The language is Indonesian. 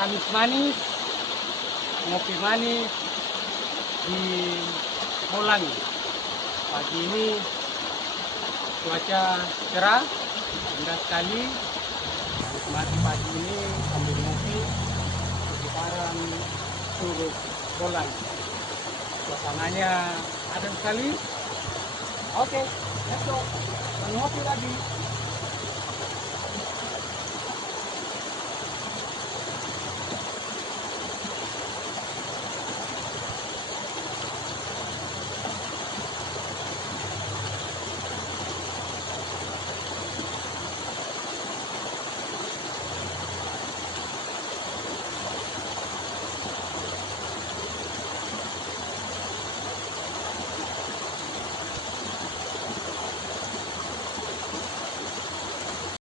Kamis manis, ngopi manis di Molangi. Pagi ini cuaca cerah, indah sekali. Nikmati pagi ini sambil ngopi di sekitaran Curug Molangi. Suasananya adem sekali. Oke, let's go. Ngopi lagi.